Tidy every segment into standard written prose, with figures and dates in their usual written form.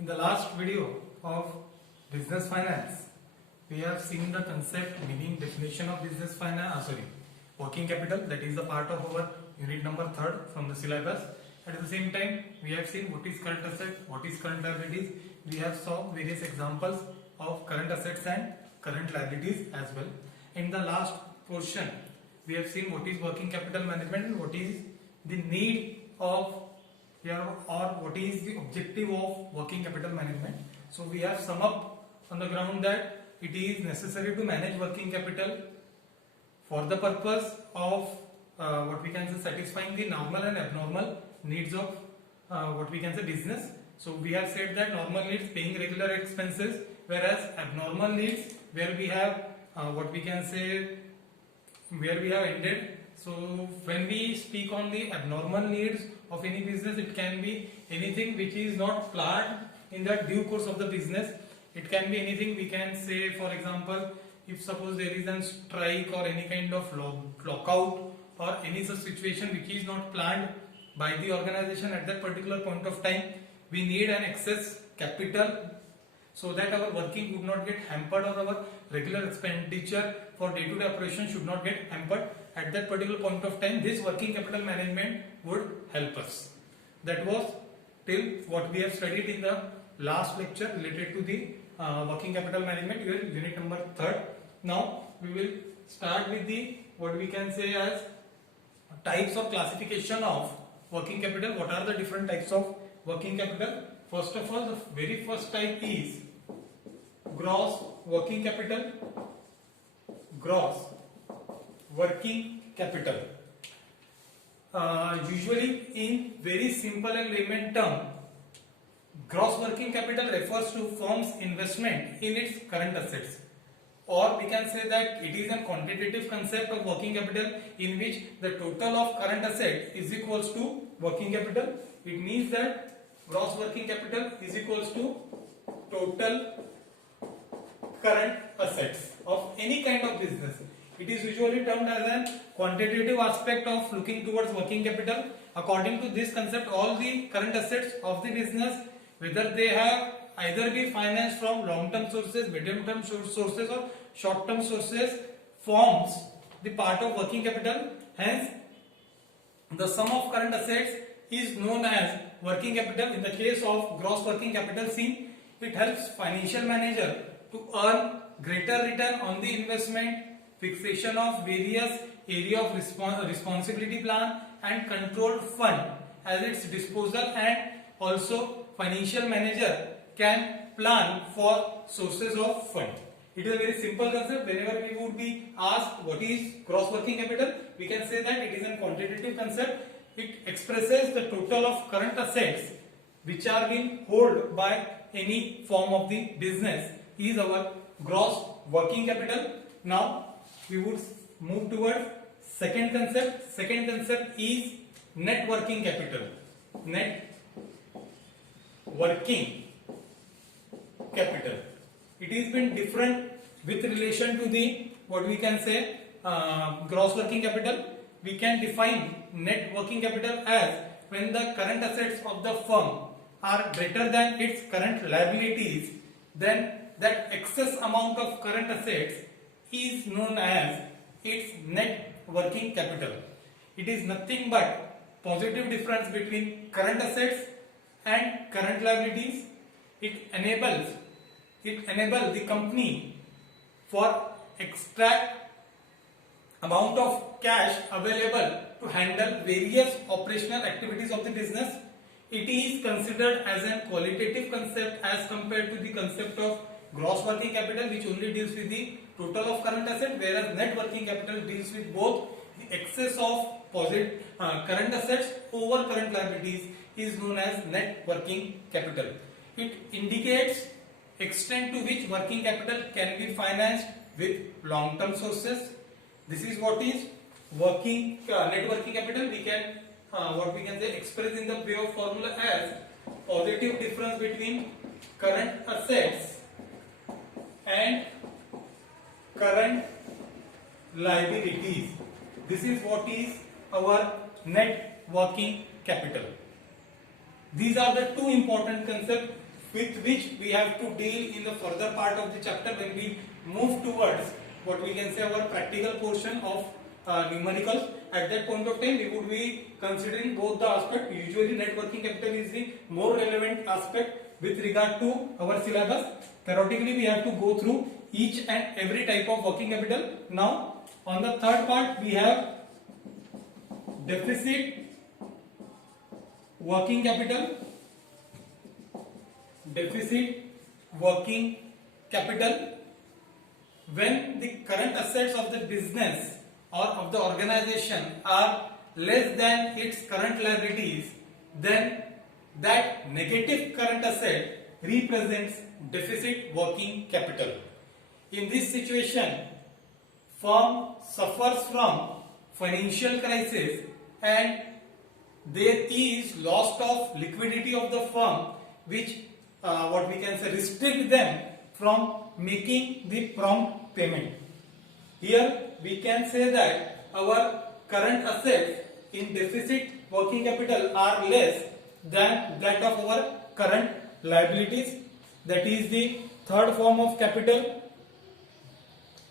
In the last video of business finance, we have seen the concept, meaning, definition of business finance, working capital. That is the part of our unit number 3rd from the syllabus. At the same time, we have seen what is current asset, what is current liabilities. We have saw various examples of current assets and current liabilities as well. In the last portion, we have seen what is working capital management and what is the need of or what is the objective of working capital management. So we have sum up on the ground that it is necessary to manage working capital for the purpose of what we can say satisfying the normal and abnormal needs of what we can say business. So we have said that normal needs paying regular expenses, whereas abnormal needs where we have what we can say where we have ended. So when we speak on the abnormal needs of any business, it can be anything which is not planned in the due course of the business. It can be anything, we can say, for example, if suppose there is a strike or any kind of lockout or any such situation which is not planned by the organization at that particular point of time, we need an excess capital so that our working would not get hampered or our regular expenditure for day-to-day operations should not get hampered. At that particular point of time, this working capital management would help us. That was till what we have studied in the last lecture related to the working capital management, unit number 3rd. Now we will start with the what we can say as types of classification of working capital. What are the different types of working capital? First of all, the very first type is gross working capital. Gross working capital. Usually in very simple and layman term, gross working capital refers to firm's investment in its current assets, or we can say that it is a quantitative concept of working capital in which the total of current asset is equals to working capital. It means that gross working capital is equals to total current assets of any kind of business. It is usually termed as a quantitative aspect of looking towards working capital. According to this concept, all the current assets of the business, whether they have either be financed from long-term sources, medium-term sources or short-term sources, forms the part of working capital. Hence, the sum of current assets is known as working capital. In the case of gross working capital seen, it helps financial manager to earn greater return on the investment, fixation of various area of responsibility plan and controlled fund as its disposal, and also financial manager can plan for sources of fund. It is a very simple concept. Whenever we would be asked what is gross working capital, we can say that it is a quantitative concept. It expresses the total of current assets which are being held by any form of the business is our gross working capital. Now we would move towards second concept. Second concept is net working capital. Net working capital. It is been different with relation to the what we can say gross working capital. We can define net working capital as when the current assets of the firm are greater than its current liabilities, then that excess amount of current assets is known as its net working capital. It is nothing but positive difference between current assets and current liabilities. It enables the company for extract amount of cash available to handle various operational activities of the business. It is considered as a qualitative concept as compared to the concept of gross working capital, which only deals with the total of current asset, whereas net working capital deals with both the excess of current assets over current liabilities is known as net working capital. It indicates extent to which working capital can be financed with long-term sources. This is what is net working capital. We can what we can say express in the way of formula as positive difference between current assets and current liabilities. This is what is our net working capital. These are the two important concepts. with which we have to deal in the further part of the chapter when we move towards what we can say our practical portion of numericals. At that point of time we would be considering both the aspect. Usually net working capital is the more relevant aspect with regard to our syllabus. Theoretically we have to go through each and every type of working capital. Now on the third part we have deficit working capital. Deficit working capital. When the current assets of the business or of the organization are less than its current liabilities, then that negative current asset represents deficit working capital. In this situation, firm suffers from financial crisis and there is loss of liquidity of the firm, which what we can say restrict them from making the prompt payment. Here we can say that our current assets in deficit working capital are less than that of our current liabilities. That is the third form of capital.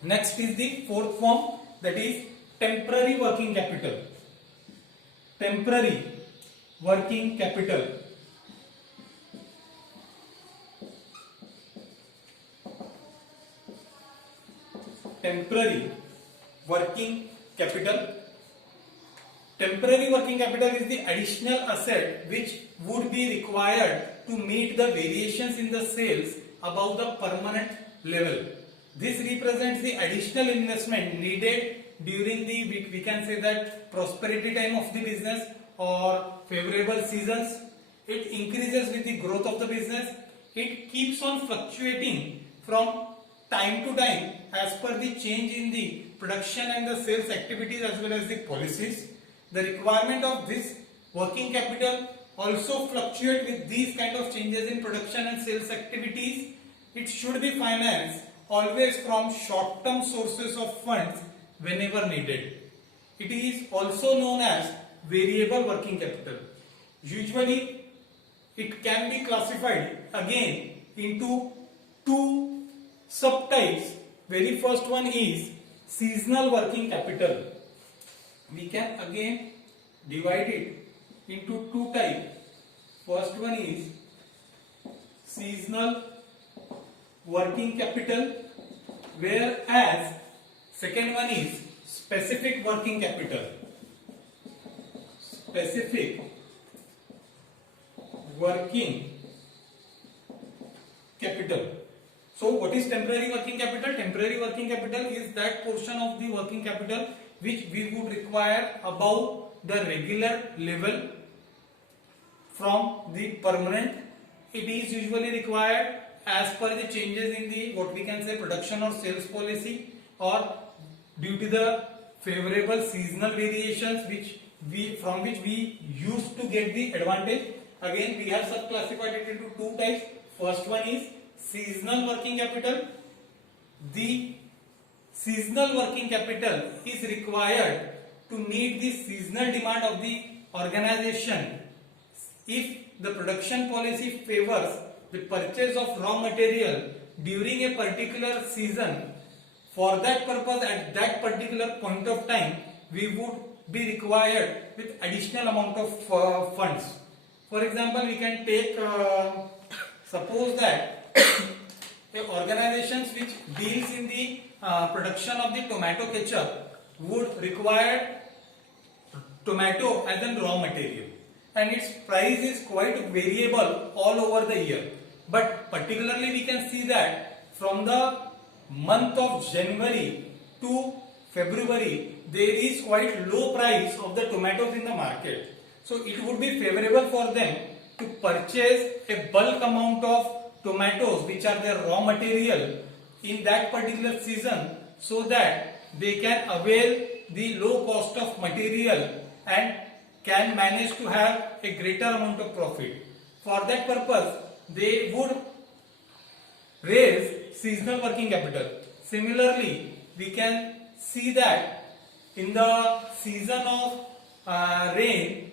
Next is the fourth form, that is temporary working capital. Temporary working capital. Temporary working capital. Temporary working capital is the additional asset which would be required to meet the variations in the sales above the permanent level. This represents the additional investment needed during the, we can say that, prosperity time of the business or favorable seasons. It increases with the growth of the business. It keeps on fluctuating from time to time as per the change in the production and the sales activities as well as the policies. The requirement of this working capital also fluctuate with these kind of changes in production and sales activities. It should be financed always from short-term sources of funds whenever needed. It is also known as variable working capital. Usually it can be classified again into two subtypes. Very first one is seasonal working capital. We can again divide it into two types. First one is seasonal working capital, whereas second one is specific working capital. Specific working capital. So what is temporary working capital? Temporary working capital is that portion of the working capital which we would require above the regular level from the permanent. It is usually required as per the changes in the, what we can say, production or sales policy, or due to the favorable seasonal variations from which we used to get the advantage. Again we have subclassified it into two types. First one is seasonal working capital. The seasonal working capital is required to meet the seasonal demand of the organization. If the production policy favors the purchase of raw material during a particular season, for that purpose at that particular point of time we would be required with additional amount of funds. For example, we can take suppose that organizations which deals in the production of the tomato ketchup would require tomato as a raw material, and its price is quite variable all over the year. But particularly we can see that from the month of January to February there is quite low price of the tomatoes in the market. So it would be favorable for them to purchase a bulk amount of tomatoes which are their raw material in that particular season, so that they can avail the low cost of material and can manage to have a greater amount of profit. For that purpose they would raise seasonal working capital. Similarly, we can see that in the season of rain,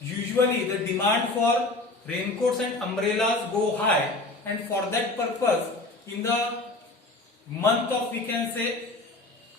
usually the demand for raincoats and umbrellas go high, and for that purpose in the month of, we can say,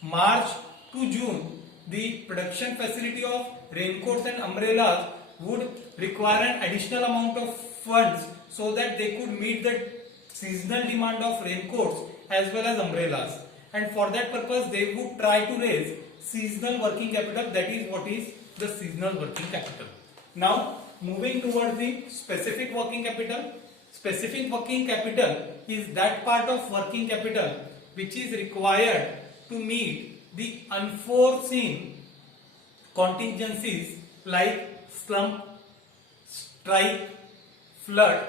March to June, the production facility of raincoats and umbrellas would require an additional amount of funds so that they could meet the seasonal demand of raincoats as well as umbrellas, and for that purpose they would try to raise seasonal working capital. That is what is the seasonal working capital. Now moving towards the specific working capital. Specific working capital is that part of working capital which is required to meet the unforeseen contingencies like slump, strike, flood,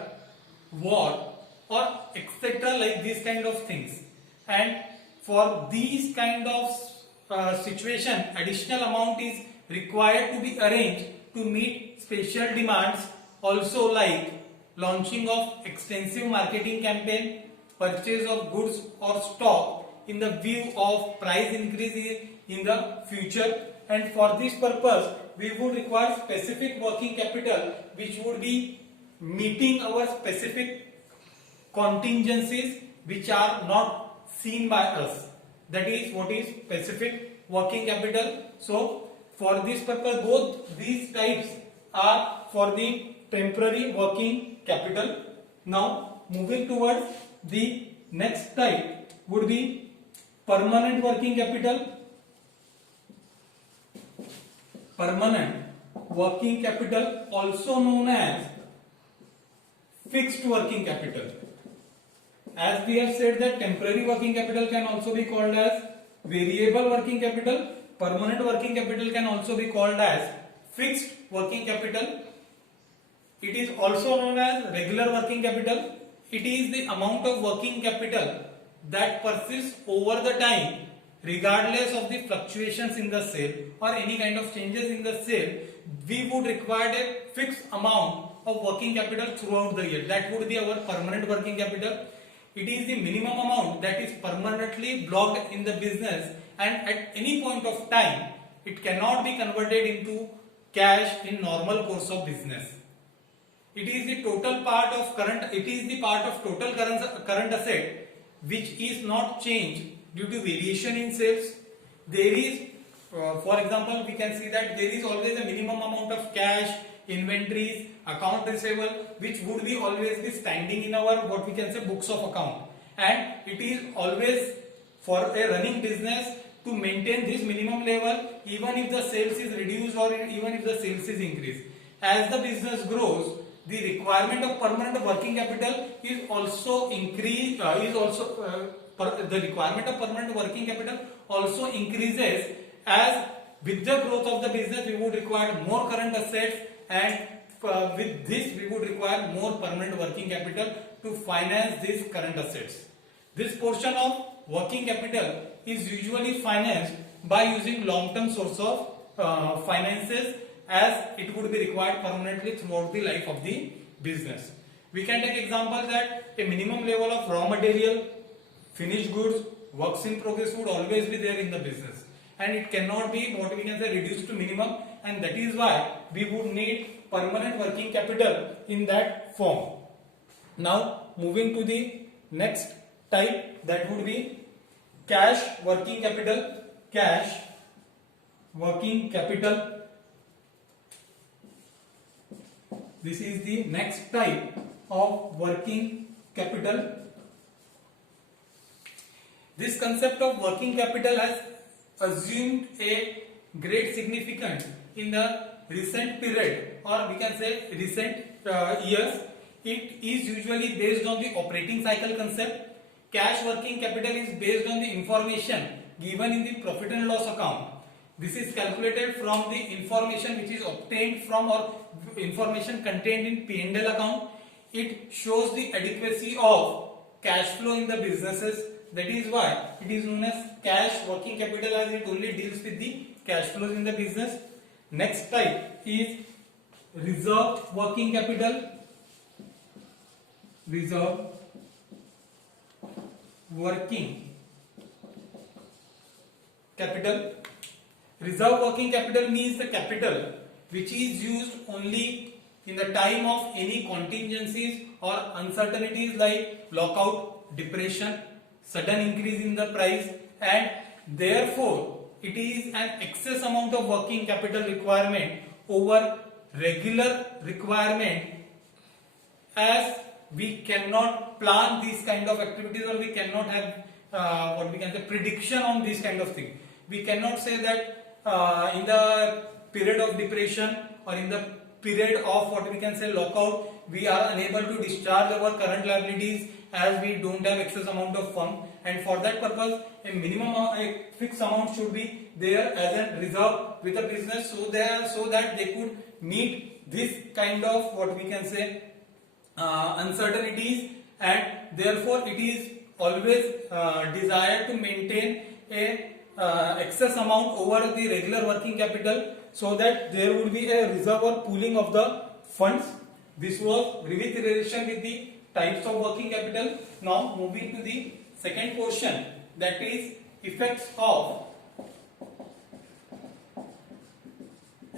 war, or etc. like these kind of things. And for these kind of situation, additional amount is required to be arranged to meet special demands, also like launching of extensive marketing campaign, purchase of goods or stock in the view of price increase in the future, and for this purpose we would require specific working capital which would be meeting our specific contingencies which are not seen by us. That is what is specific working capital. So for this purpose both these types are for the temporary working capital. Now moving towards the next type would be permanent working capital. Permanent working capital, also known as fixed working capital. As we have said that temporary working capital can also be called as variable working capital, permanent working capital can also be called as fixed working capital. It is also known as regular working capital. It is the amount of working capital that persists over the time regardless of the fluctuations in the sale or any kind of changes in the sale. We would require a fixed amount of working capital throughout the year. That would be our permanent working capital. It is the minimum amount that is permanently blocked in the business, and at any point of time it cannot be converted into cash in normal course of business. It is the total part of current. It is the part of total current asset which is not changed due to variation in sales. There is, for example, we can see that there is always a minimum amount of cash, inventories, account receivable, which would be always be standing in our what we can say books of account, and it is always for a running business to maintain this minimum level even if the sales is reduced or even if the sales is increased. As the business grows, the requirement of permanent working capital is also increased. The requirement of permanent working capital also increases as with the growth of the business we would require more current assets, and with this we would require more permanent working capital to finance these current assets. This portion of working capital is usually financed by using long-term source of finances, as it would be required permanently throughout the life of the business. We can take example that a minimum level of raw material, finished goods, works in progress would always be there in the business, and it cannot be what we can say reduced to minimum, and that is why we would need permanent working capital in that form. Now moving to the next type, that would be cash working capital. Cash working capital. This is the next type of working capital. This concept of working capital has assumed a great significance in the recent period, or we can say recent years. It is usually based on the operating cycle concept. Cash working capital is based on the information given in the profit and loss account. This is calculated from the information which is obtained from or information contained in P&L account. It shows the adequacy of cash flow in the businesses. That is why it is known as cash working capital, as it only deals with the cash flows in the business. Next type is reserve working capital. Reserve working capital. Reserve working capital means the capital which is used only in the time of any contingencies or uncertainties like lockout, depression, sudden increase in the price, and therefore it is an excess amount of working capital requirement over regular requirement, as we cannot plan these kind of activities, or we cannot have what we can say prediction on these kind of thing. We cannot say that in the period of depression or in the period of what we can say lockout, we are unable to discharge our current liabilities as we don't have excess amount of fund, and for that purpose a minimum a fixed amount should be there as a reserve with the business, so that they could meet this kind of what we can say uncertainties, and therefore it is always desired to maintain a excess amount over the regular working capital, so that there would be a reserve or pooling of the funds. This was with relation with the types of working capital. Now moving to the second portion, that is effects of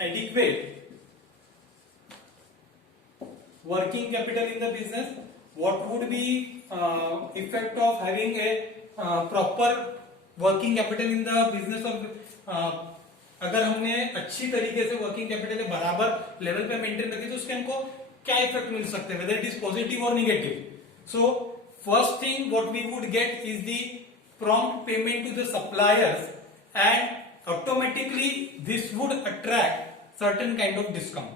adequate working capital in the business. What would be effect of having a proper working capital in the business of अगर हमने अच्छी तरीके से working capital बराबर level पे maintain रखी तो उसके हमको क्या इफेक्ट मिल सकते हैं, वेदर इट इज पॉजिटिव और negative. So first thing what we would get is the prompt payment to the suppliers, and automatically this would attract certain kind of discount.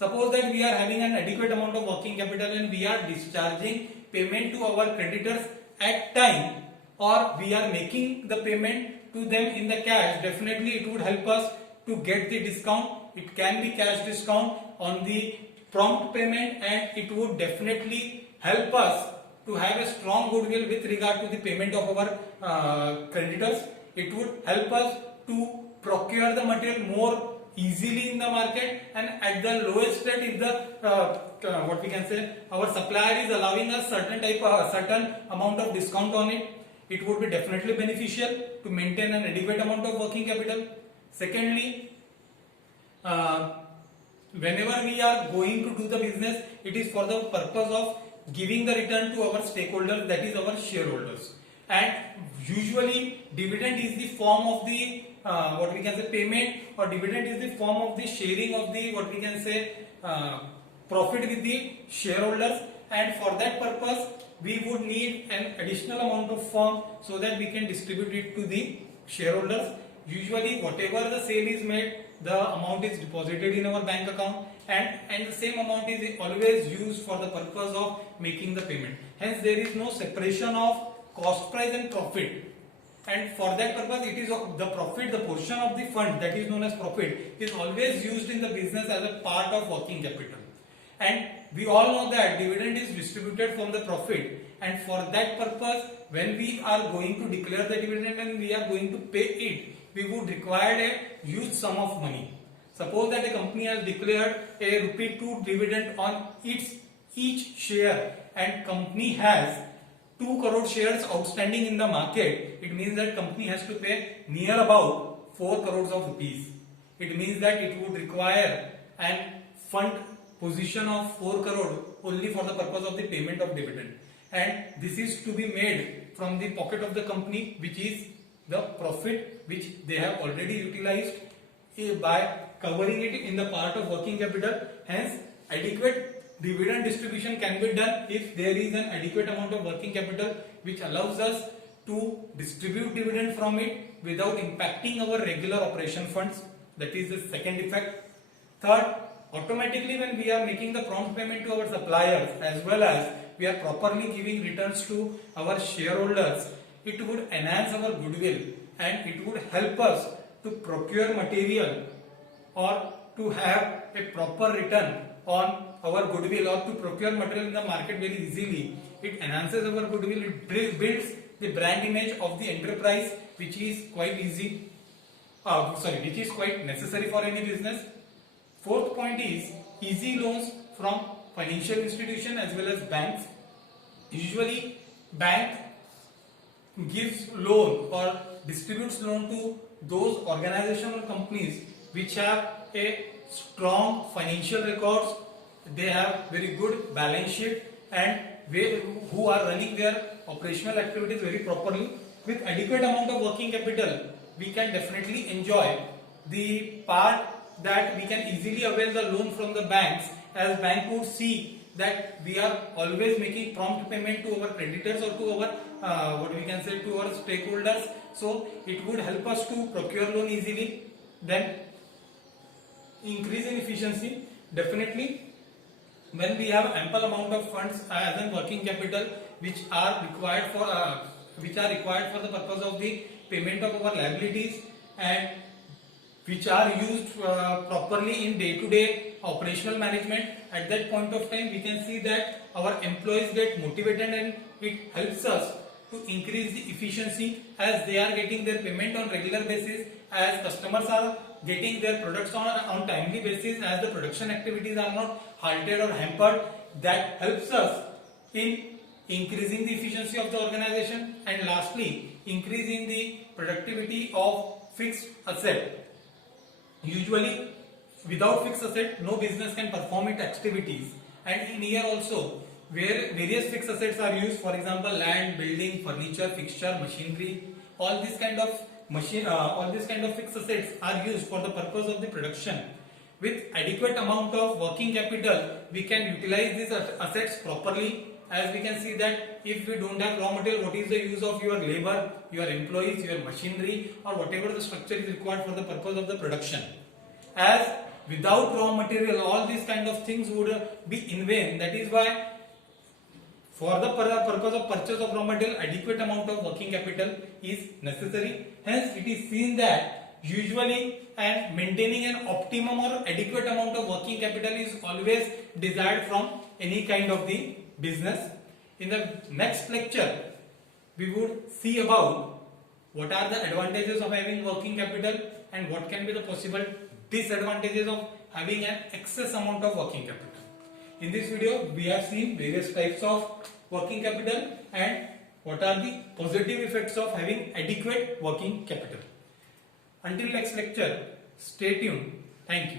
Suppose that we are having an adequate amount of working capital and we are discharging payment to our creditors at time, or we are making the payment to them in the cash, definitely it would help us to get the discount. It can be cash discount on the prompt payment, and it would definitely help us to have a strong goodwill with regard to the payment of our creditors. It would help us to procure the material more easily in the market, and at the lowest rate if the what we can say our supplier is allowing us certain amount of discount on it, it would be definitely beneficial to maintain an adequate amount of working capital. Secondly, whenever we are going to do the business, it is for the purpose of giving the return to our stakeholders, that is our shareholders, and usually dividend is the form of the what we can say payment, or dividend is the form of the sharing of the what we can say profit with the shareholders, and for that purpose we would need an additional amount of firm so that we can distribute it to the shareholders. Usually whatever the sale is made, the amount is deposited in our bank account, and the same amount is always used for the purpose of making the payment. Hence there is no separation of cost price and profit. And for that purpose, it is the profit, the portion of the fund that is known as profit is always used in the business as a part of working capital. And we all know that dividend is distributed from the profit, and for that purpose, when we are going to declare the dividend and we are going to pay it, we would require a huge sum of money. Suppose that a company has declared a ₹2 dividend on each share, and company has 2 crore shares outstanding in the market. It means that company has to pay near about 4 crores of rupees. It means that it would require an fund position of 4 crore only for the purpose of the payment of dividend, and this is to be made from the pocket of the company, which is the profit which they have already utilized by covering it in the part of working capital. Hence adequate dividend distribution can be done if there is an adequate amount of working capital which allows us to distribute dividend from it without impacting our regular operation funds. That is the second effect. Third, automatically when we are making the prompt payment to our suppliers, as well as we are properly giving returns to our shareholders, it would enhance our goodwill, and it would help us to procure material or to have a proper return on our goodwill, or to procure material in the market very easily. It enhances our goodwill, it builds the brand image of the enterprise, which is quite which is quite necessary for any business. Fourth point is easy loans from financial institution as well as banks. Usually bank gives loan or distributes loan to those organizations or companies which have a strong financial records, they have very good balance sheet, and who are running their operational activities very properly with adequate amount of working capital, we can definitely enjoy the part that we can easily avail the loan from the banks, as bank would see that we are always making prompt payment to our creditors or to our what we can say to our stakeholders, so it would help us to procure loan easily. Then increase in efficiency, definitely when we have ample amount of funds as in working capital which are required for the purpose of the payment of our liabilities and which are used properly in day-to-day operational management, at that point of time we can see that our employees get motivated and it helps us to increase the efficiency as they are getting their payment on regular basis, as customers are getting their products on timely basis, as the production activities are not halted or hampered. That helps us in increasing the efficiency of the organization, and lastly increasing the productivity of fixed asset. Usually without fixed asset no business can perform its activities, and in here also where various fixed assets are used, for example land, building, furniture, fixture, machinery, all these kind of fixed assets are used for the purpose of the production. With adequate amount of working capital we can utilize these assets properly, as we can see that if we don't have raw material, what is the use of your labor, your employees, your machinery, or whatever the structure is required for the purpose of the production. As without raw material all these kind of things would be in vain. That is why for the purpose of purchase of raw material adequate amount of working capital is necessary. Hence it is seen that usually and maintaining an optimum or adequate amount of working capital is always desired from any kind of the business. In the next lecture we would see about what are the advantages of having working capital and what can be the possible disadvantages of having an excess amount of working capital. In this video we have seen various types of working capital and what are the positive effects of having adequate working capital. Until next lecture, stay tuned. Thank you.